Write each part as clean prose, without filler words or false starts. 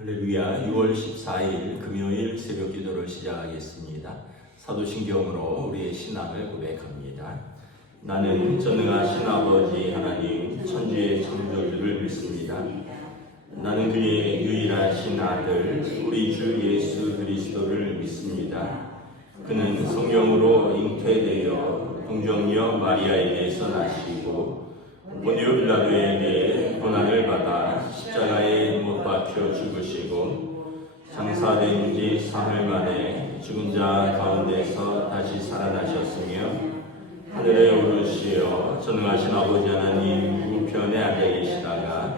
할렐루야. 6월 14일 금요일 새벽 기도를 시작하겠습니다. 사도신경으로 우리의 신앙을 고백합니다. 나는 전능하신 아버지 하나님 천지의 창조주를 믿습니다. 나는 그의 유일하신 아들 우리 주 예수 그리스도를 믿습니다. 그는 성령으로 잉태되어 동정녀 마리아에게서 나시고 본디오 빌라도에게 고난을 받아 십자가에 못 박혀 죽으시고 장사된 지 사흘 만에 죽은 자 가운데서 다시 살아나셨으며 하늘에 오르시어 전능하신 아버지 하나님 우편에 앉아 계시다가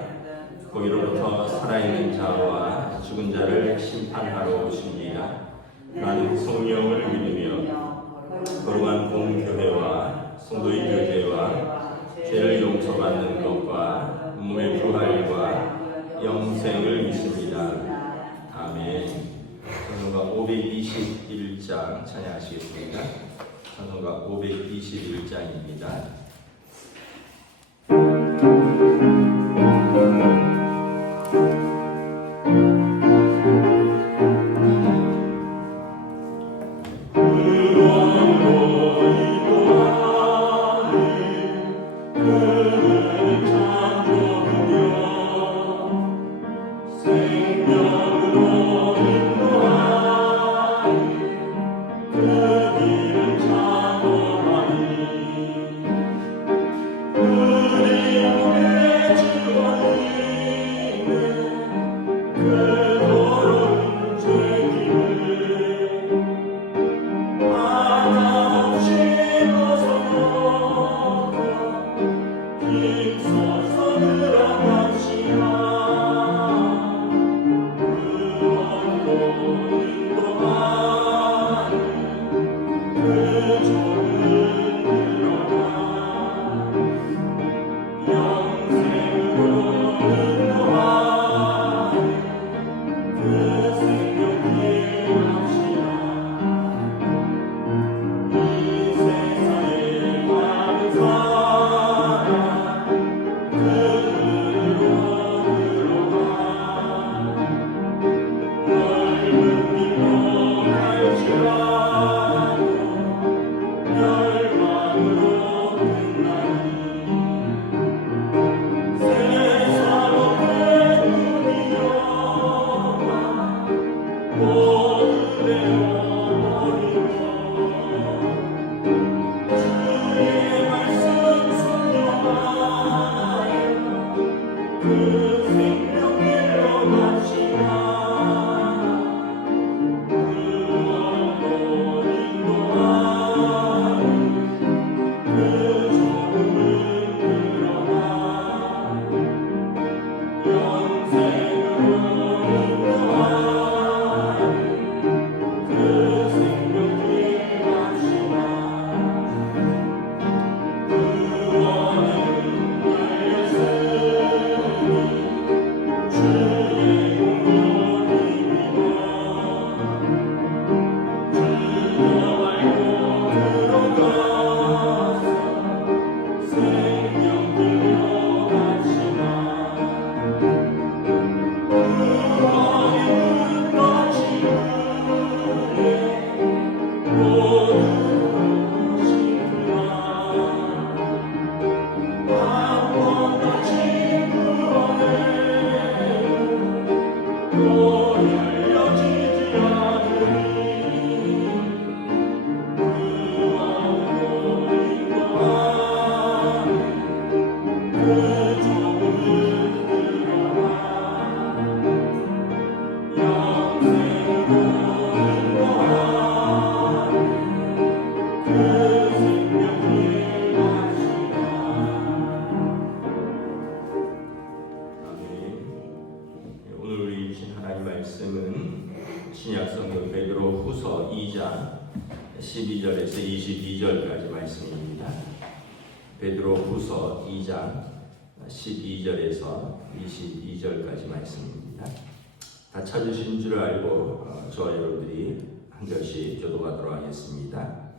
거기로부터 살아있는 자와 죽은 자를 심판하러 오십니다. 나는 성령을 믿으며 거룩한 공교회와 성도의 교제와 죄를 용서받는 것과 몸의 부활과 영생을 믿습니다. 아멘. 찬송가 521장 찬양하시겠습니다. 찬송가 521장입니다. 신약성경 베드로후서 2장 12절에서 22절까지 말씀입니다. 베드로후서 2장 12절에서 22절까지 말씀입니다. 다 찾으신 줄 알고 저와 여러분들이 한 절씩 교독하도록 하겠습니다.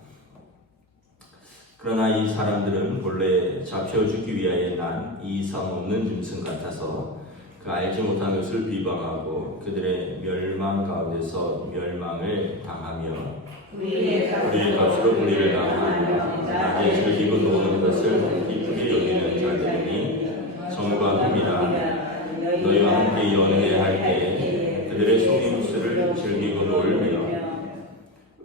그러나 이 사람들은 본래 잡혀 죽기 위하여 난 이상 없는 짐승 같아서 그 알지 못한 것을 비방하고 그들의 멸망 가운데서 멸망을 당하며 우리의 값으로 불의를 당하며 낮에 즐기고 노는 것을 기쁘게 여기는 자들이니 성과 흠이라. 너희와 함께 연회할 때 그들의 속임수를 즐기고 놀며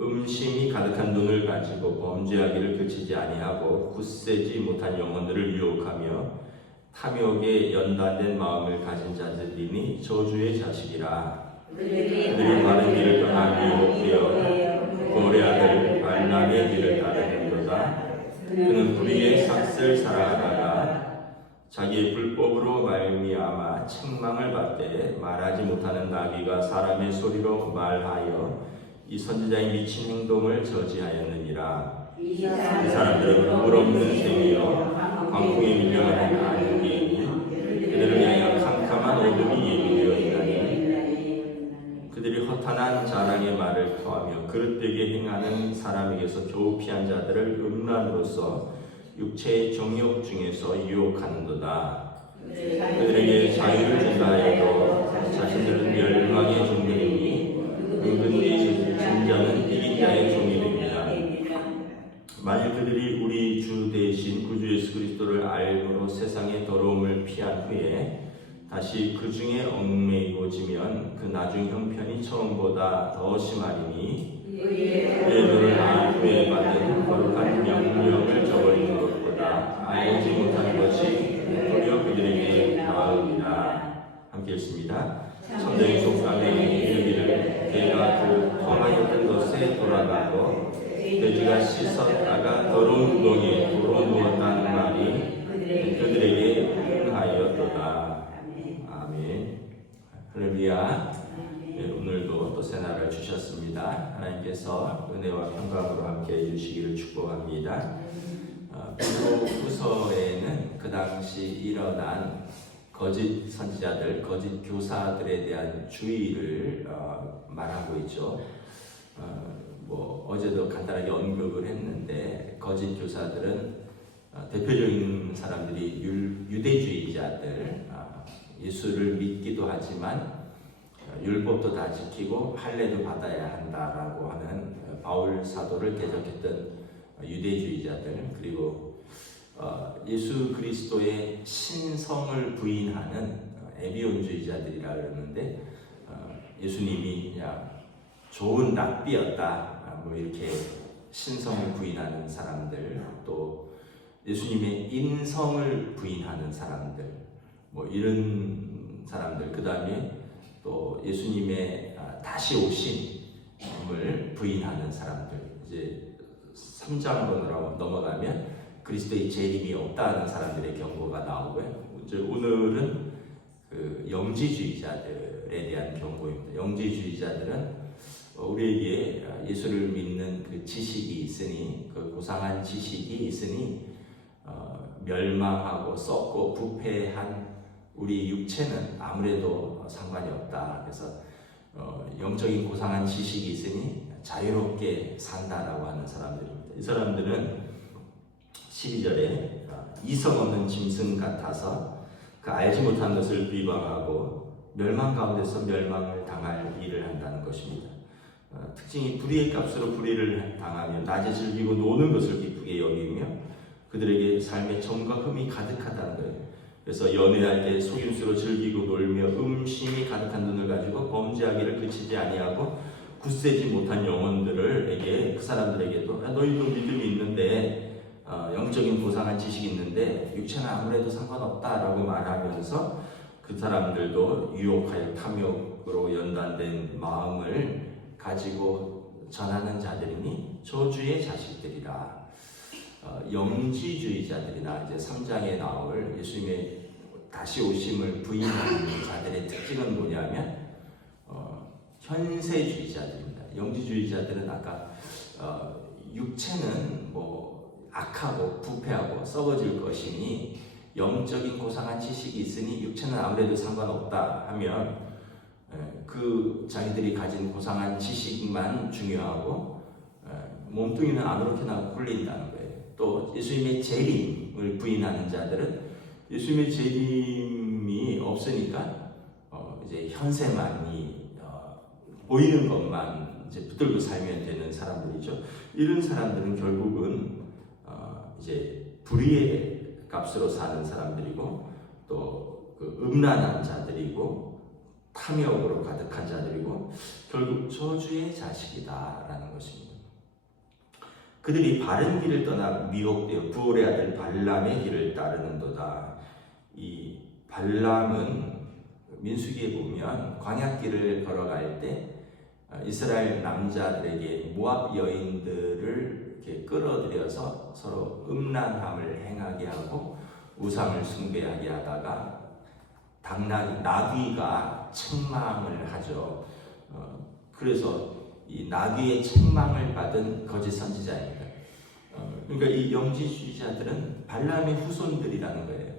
음심이 가득한 눈을 가지고 범죄하기를 그치지 아니하고 굳세지 못한 영혼들을 유혹하며 탐욕에 연단된 마음을 가진 자들이니 저주의 자식이라. 그들이 바른 길을 떠나 유혹되어 고레 아들 발람의 길을 따르는도다. 그는 불의의 삭슬 살아가다가 자기의 불법으로 말미암아 책망을 받되 말하지 못하는 나귀가 사람의 소리로 말하여 이 선지자의 미친 행동을 저지하였느니라. 이 사람들은 물 없는 셈이요 광풍에 밀려가는 안개이니 그들을 위하여 캄캄한 어둠이 예비되어 있나니 그들이 허탄한 자랑의 말을 토하며 그릇되게 행하는 사람에게서 겨우 피한 자들을 음란으로서 육체의 정욕 중에서 유혹하는도다. 그들에게 자유를 준다 해도 자신들은 멸망의 종들이니 은근히 진자는 이긴 자의 종이 됩니다. 만일 그들이 우리 주 대신 구주 예수 그리스도를 알므로 세상의 더러움을 피한 후에 다시 그 중에 얽매이고지면 그 나중 형편이 처음보다 더 심하리니 그의 눈을 안 후에 받은 거룩한 명령을 저버리는 것보다 알지 못하는 것이 도리어 그들에게 나으리라. 함께 읽습니다. 천당의 속담에 이르기를 개가 그 범하였던 것에 돌아가고 돼지가 씻었다가 더러운 구덩이에 도로 누웠다는 말이 그들에게 응하였도다. 아멘. 할렐루야. 네, 오늘도 또 새날을 주셨습니다. 하나님께서 은혜와 평강으로 함께 해주시기를 축복합니다. 베드로후서에는 그 당시 일어난 거짓 선지자들, 거짓 교사들에 대한 주의를 말하고 있죠. 어제도 간단하게 언급을 했는데 거짓 교사들은 대표적인 사람들이 유대주의자들, 예수를 믿기도 하지만 율법도 다 지키고 할례도 받아야 한다라고 하는 바울 사도를 대적했던 유대주의자들, 그리고 예수 그리스도의 신성을 부인하는 에비온주의자들이라 그러는데 예수님이 그냥 좋은 랍비였다 이렇게 신성을 부인하는 사람들, 또 예수님의 인성을 부인하는 사람들 이런 사람들, 그 다음에 또 예수님의 다시 오심을 부인하는 사람들, 이제 3장으로 넘어가면 그리스도의 재림이 없다는 사람들의 경고가 나오고요. 이제 오늘은 그 영지주의자들에 대한 경고입니다. 영지주의자들은 우리에게 예수를 믿는 그 지식이 있으니, 그 고상한 지식이 있으니 멸망하고 썩고 부패한 우리 육체는 아무래도 상관이 없다. 그래서 영적인 고상한 지식이 있으니 자유롭게 산다라고 하는 사람들입니다. 이 사람들은 12절에 이성 없는 짐승 같아서 그 알지 못한 것을 비방하고 멸망 가운데서 멸망을 당할 일을 한다는 것입니다. 특징이 불의의 값으로 불의를 당하며 낮에 즐기고 노는 것을 기쁘게 여기며 그들에게 삶의 점과 흠이 가득하다는 거예요. 그래서 연애할 때 속임수로 즐기고 놀며 음심이 가득한 눈을 가지고 범죄하기를 그치지 아니하고 굳세지 못한 영혼들에게, 그 사람들에게도 너희도 믿음이 있는데 영적인 고상한 지식이 있는데 육체는 아무래도 상관없다라고 말하면서 그 사람들도 유혹하여 탐욕으로 연단된 마음을 가지고 전하는 자들이니 저주의 자식들이라. 영지주의자들이나 이제 3장에 나올 예수님의 다시 오심을 부인하는 자들의 특징은 뭐냐면 현세주의자들입니다. 영지주의자들은 아까 육체는 악하고 부패하고 썩어질 것이니 영적인 고상한 지식이 있으니 육체는 아무래도 상관없다 하면 그 자기들이 가진 고상한 지식만 중요하고 몸뚱이는 아무렇게나 굴린다는 거예요. 또 예수님의 재림을 부인하는 자들은 예수님의 재림이 없으니까 이제 현세만이 보이는 것만 이제 붙들고 살면 되는 사람들이죠. 이런 사람들은 결국은 이제 불의의 값으로 사는 사람들이고 또 그 음란한 자들이고 탐욕으로 가득한 자들이고 결국 저주의 자식이다라는 것입니다. 그들이 바른 길을 떠나 미혹되어 부올의 아들 발람의 길을 따르는도다. 이 발람은 민수기에 보면 광야길을 걸어갈 때 이스라엘 남자들에게 모압 여인들을 이렇게 끌어들여서 서로 음란함을 행하게 하고 우상을 숭배하게 하다가 나귀가 책망을 하죠. 그래서 이 나귀의 책망을 받은 거짓 선지자입니다. 그러니까 이 영지주의자들은 발람의 후손들이라는 거예요.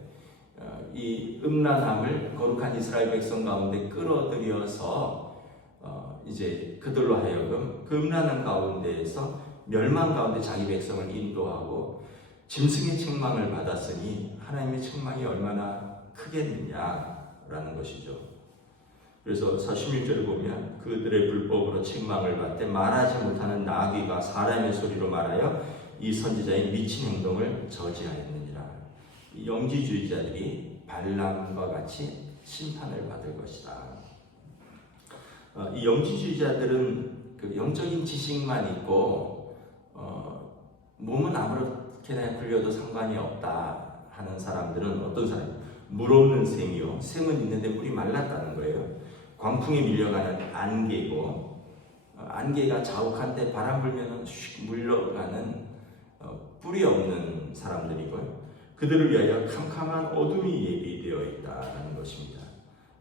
이 음란함을 거룩한 이스라엘 백성 가운데 끌어들여서 이제 그들로 하여금 그 음란함 가운데에서 멸망 가운데 자기 백성을 인도하고 짐승의 책망을 받았으니 하나님의 책망이 얼마나 크겠느냐라는 것이죠. 그래서 11절을 보면 그들의 불법으로 책망을 받되 말하지 못하는 나귀가 사람의 소리로 말하여 이 선지자의 미친 행동을 저지하였느니라. 이 영지주의자들이 발람과 같이 심판을 받을 것이다. 이 영지주의자들은 그 영적인 지식만 있고 몸은 아무렇게나 굴려도 상관이 없다 하는 사람들은 어떤 사람? 물 없는 샘이요. 샘은 있는데 물이 말랐다는 거예요. 광풍에 밀려가는 안개고 안개가 자욱한데 바람 불면 슉 물러가는 뿌리 없는 사람들이고요. 그들을 위하여 캄캄한 어둠이 예비되어 있다는 것입니다.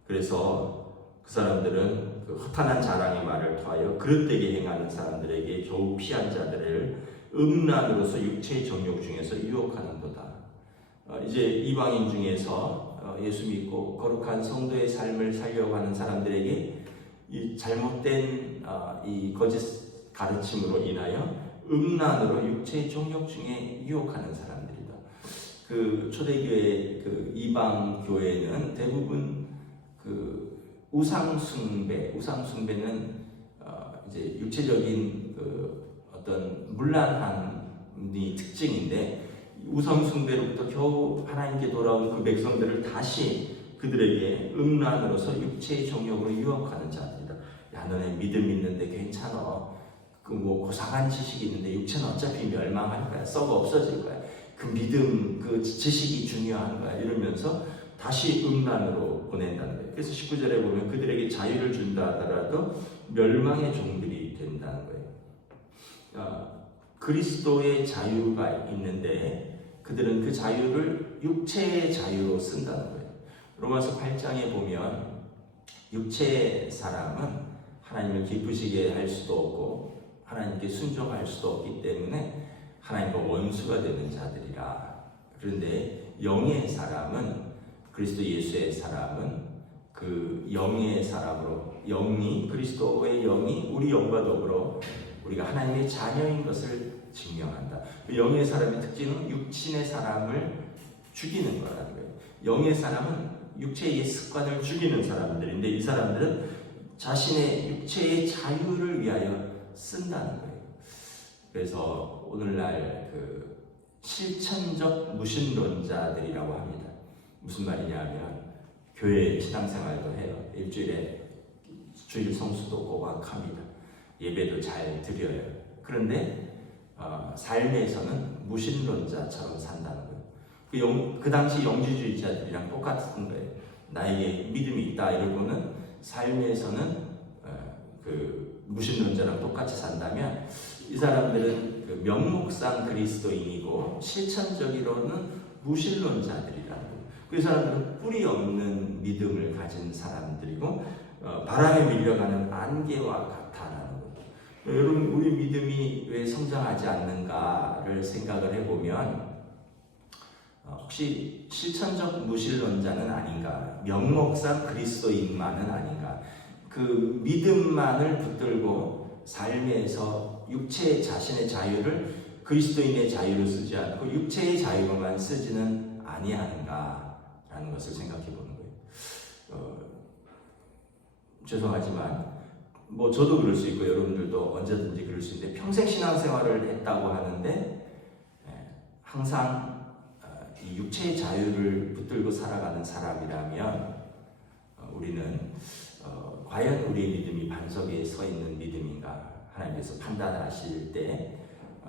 그래서 그 사람들은 그 허탄한 자랑의 말을 토하여 그릇되게 행하는 사람들에게 겨우 피한 자들을 음란으로서 육체의 정욕 중에서 유혹하는도다. 이제 이방인 중에서 예수 믿고 거룩한 성도의 삶을 살려고 하는 사람들에게 이 잘못된 이 거짓 가르침으로 인하여 음란으로 육체의 정욕 중에 유혹하는 사람들이다. 그 초대교회 그 이방 교회는 대부분 그 우상 숭배는 이제 육체적인 그 어떤 문란함이 특징인데 우상 숭배로부터 겨우 하나님께 돌아온 그 백성들을 다시 그들에게 음란으로서 육체의 정욕으로 유혹하는 자들이다. 야, 너네 믿음 있는데 괜찮아. 그 뭐 고상한 지식이 있는데 육체는 어차피 멸망할 거야. 썩어 없어질 거야. 그 믿음, 그 지식이 중요한 거야. 이러면서 다시 음란으로 보낸다는 거예요. 그래서 19절에 보면 그들에게 자유를 준다 하더라도 멸망의 종들이 된다는 거예요. 그리스도의 자유가 있는데 그들은 그 자유를 육체의 자유로 쓴다는 거예요. 로마서 8장에 보면 육체의 사람은 하나님을 기쁘시게 할 수도 없고 하나님께 순종할 수도 없기 때문에 하나님과 원수가 되는 자들이라. 그런데 영의 사람은 그리스도 예수의 사람은 그 영의 사람으로 그리스도의 영이 우리 영과 더불어 우리가 하나님의 자녀인 것을 증명한다. 그 영의 사람의 특징은 육신의 사람을 죽이는 거라는 거예요. 영의 사람은 육체의 습관을 죽이는 사람들인데 이 사람들은 자신의 육체의 자유를 위하여 쓴다는 거예요. 그래서 오늘날 그 실천적 무신론자들이라고 합니다. 무슨 말이냐면 교회 신앙생활도 해요. 일주일에 주일 성수도 고각합니다. 예배도 잘 드려요. 그런데 삶에서는 무신론자처럼 산다는 거예요. 그 당시 영지주의자들이랑 똑같은 거예요. 나에게 믿음이 있다 이러고는 삶에서는 그 무신론자랑 똑같이 산다면 이 사람들은 그 명목상 그리스도인이고 실천적으로는 무신론자들이라는 거예요. 그 사람들은 뿌리 없는 믿음을 가진 사람들이고 바람에 밀려가는 안개와 같다라는 거예요. 여러분 우리 믿음이 왜 성장하지 않는가를 생각을 해보면 혹시 실천적 무신론자는 아닌가? 명목상 그리스도인만은 아닌가? 그 믿음만을 붙들고 삶에서 육체의 자신의 자유를 그리스도인의 자유로 쓰지 않고 육체의 자유로만 쓰지는 아니하는가라는 것을 생각해 보는 거예요. 죄송하지만 뭐 저도 그럴 수 있고 여러분들도 언제든지 그럴 수 있는데 평생 신앙생활을 했다고 하는데 항상 이 육체의 자유를 붙들고 살아가는 사람이라면 우리는 과연 우리의 믿음이 반석에 서 있는 믿음인가 하나님께서 판단하실 때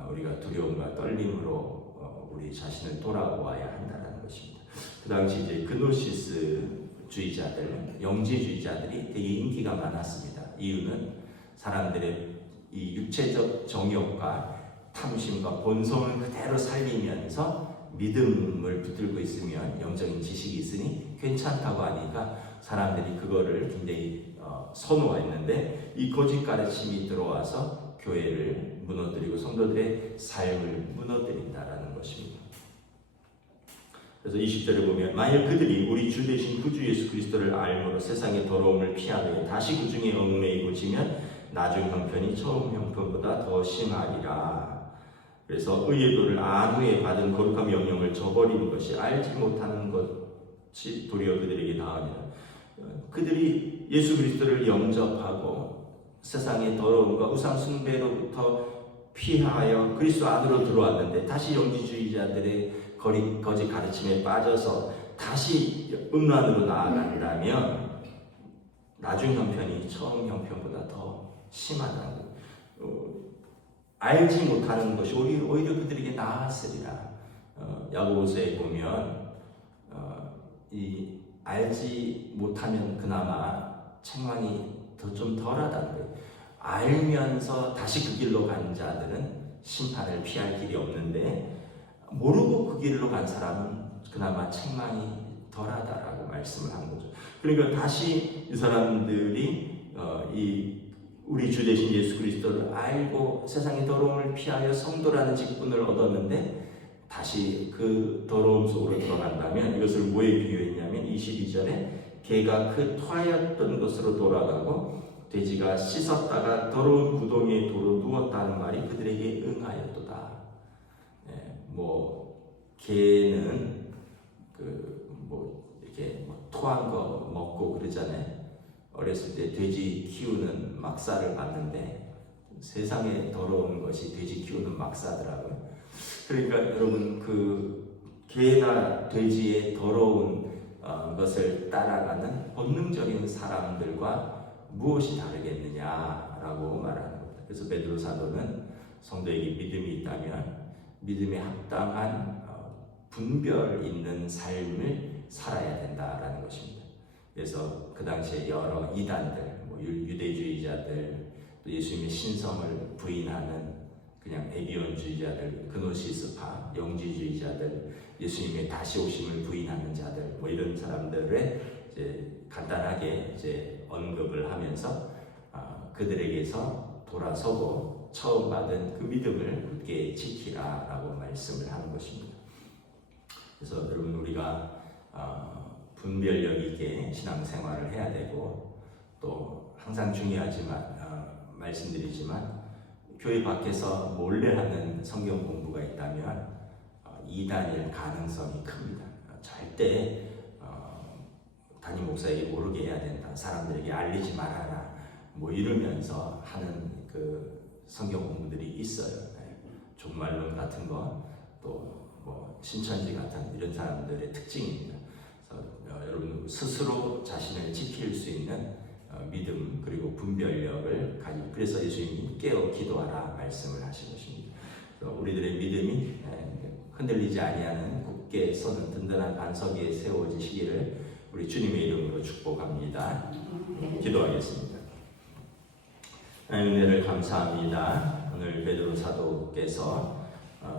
우리가 두려움과 떨림으로 우리 자신을 돌아보아야 한다는 것입니다. 그 당시 이제 그노시스주의자들, 영지주의자들이 되게 인기가 많았습니다. 이유는 사람들의 이 육체적 정욕과 탐심과 본성을 그대로 살리면서 믿음을 붙들고 있으면 영적인 지식이 있으니 괜찮다고 하니까 사람들이 그거를 굉장히 선호했는데 이 거짓 가르침이 들어와서 교회를 무너뜨리고 성도들의 삶을 무너뜨린다라는 것입니다. 그래서 20절에 보면 만일 그들이 우리 주 되신 구주 예수 그리스도를 알므로 세상의 더러움을 피하되 다시 그 중에 얽매이고 지면 나중 형편이 처음 형편보다 더 심하리라. 그래서 의의 도를 안 후에 받은 거룩한 명령을 저버리는 것이 알지 못하는 것이 도리어 그들에게 나으니라. 그들이 예수 그리스도를 영접하고 세상의 더러움과 우상 숭배로부터 피하여 그리스도 안으로 들어왔는데 다시 영지주의자들의 거짓 가르침에 빠져서 다시 음란으로 나아간다면 나중 형편이 처음 형편보다 더 심하다는 거예요. 알지 못하는 것이 오히려 그들에게 나았으리라. 야고보서에 보면 이 알지 못하면 그나마 책망이 좀 덜하다는 거예요. 알면서 다시 그 길로 간 자들은 심판을 피할 길이 없는데 모르고 그 길로 간 사람은 그나마 책망이 덜하다라고 말씀을 한 거죠. 그러니까 다시 이 사람들이 우리 주 되신 예수 그리스도를 알고 세상의 더러움을 피하여 성도라는 직분을 얻었는데 다시 그 더러움 속으로 들어간다면 이것을 뭐에 비유했냐면 22절에 개가 그 토하였던 것으로 돌아가고 돼지가 씻었다가 더러운 구덩이에 도로 누웠다는 말이 그들에게 응하였도다. 개는 이렇게 토한 거 먹고 그러잖아요. 어렸을 때 돼지 키우는 막사를 봤는데 세상에 더러운 것이 돼지 키우는 막사더라고요. 그러니까 여러분 그 개나 돼지의 더러운 것을 따라가는 본능적인 사람들과 무엇이 다르겠느냐라고 말하는 겁니다. 그래서 베드로 사도는 성도에게 믿음이 있다면 믿음에 합당한 분별 있는 삶을 살아야 된다라는 것입니다. 그래서 그 당시에 여러 이단들, 유대주의자들, 또 예수님의 신성을 부인하는 그냥 에비온주의자들, 그노시스파, 영지주의자들, 예수님의 다시 오심을 부인하는 자들, 이런 사람들의 이제 간단하게 이제 언급을 하면서 그들에게서 돌아서고 처음 받은 그 믿음을 굳게 지키라라고 말씀을 하는 것입니다. 그래서 여러분 우리가 분별력 있게 신앙생활을 해야 되고 또 항상 중요하지만 말씀드리지만 교회 밖에서 몰래 하는 성경 공부가 있다면 이단일 가능성이 큽니다. 절대 담임 목사에게 모르게 해야 된다. 사람들에게 알리지 말아라. 이러면서 하는 그 성경 공부들이 있어요. 종말론 같은 거, 또 신천지 같은 이런 사람들의 특징입니다. 그래서 여러분 스스로 자신을 지킬 수 있는 믿음 그리고 분별력을 가지고 그래서 예수님이 깨어 기도하라 말씀을 하신 것입니다. 우리들의 믿음이 흔들리지 아니하는 굳게 서는 든든한 반석 위에 세워지시기를 우리 주님의 이름으로 축복합니다. 기도하겠습니다. 하나님 은혜를 감사합니다. 오늘 베드로 사도께서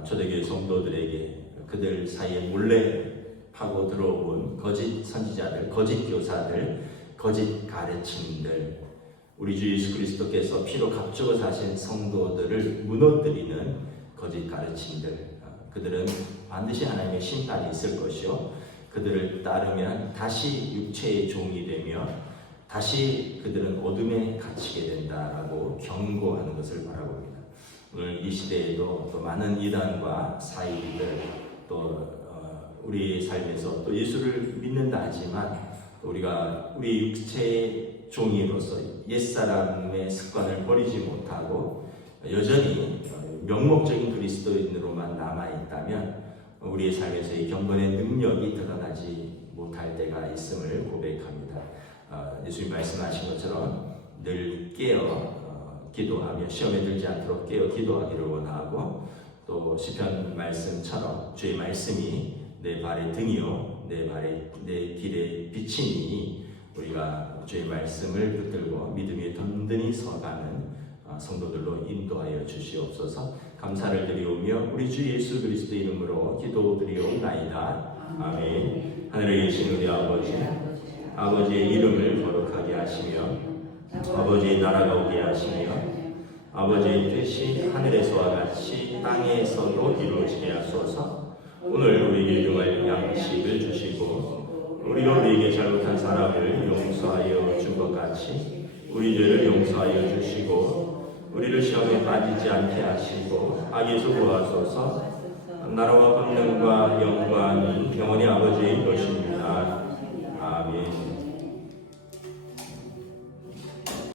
초대교회 성도들에게 그들 사이에 몰래 파고 들어온 거짓 선지자들, 거짓 교사들, 거짓 가르침들, 우리 주 예수 그리스도께서 피로 값주고 사신 성도들을 무너뜨리는 거짓 가르침들, 그들은 반드시 하나님의 심판이 있을 것이요 그들을 따르면 다시 육체의 종이 되며 다시 그들은 어둠에 갇히게 된다라고 경고하는 것을 바라봅니다. 오늘 이 시대에도 또 많은 이단과 사이비들 또 우리의 삶에서 또 예수를 믿는다 하지만 우리가 우리 육체의 종이로서 옛사람의 습관을 버리지 못하고 여전히 명목적인 그리스도인으로만 남아있다면 우리의 삶에서 이 경건의 능력이 드러나지 못할 때가 있음을 고백합니다. 예수님 말씀하신 것처럼 늘 깨어 기도하며 시험에 들지 않도록 깨어 기도하기를 원하고, 또 시편 말씀처럼 주의 말씀이 내 발의 등이요 내 길의 빛이니 우리가 주의 말씀을 붙들고 믿음에 든든히 서가는 성도들로 인도하여 주시옵소서. 감사를 드리오며 우리 주 예수 그리스도 이름으로 기도드리옵나이다. 아멘. 하늘에 계신 우리 아버지의 이름을 거룩하게 하시며 아버지의 나라가 오게 하시며 아버지의 뜻이 하늘에서와 같이 땅에서도 이루어지게 하소서. 오늘 우리에게 일용할 양식을 주시고 우리가 우리에게 잘못한 사람을 용서하여 준 것 같이 우리 죄를 용서하여 주시고 우리를 시험에 빠지지 않게 하시고 악에서 구하소서. 나라와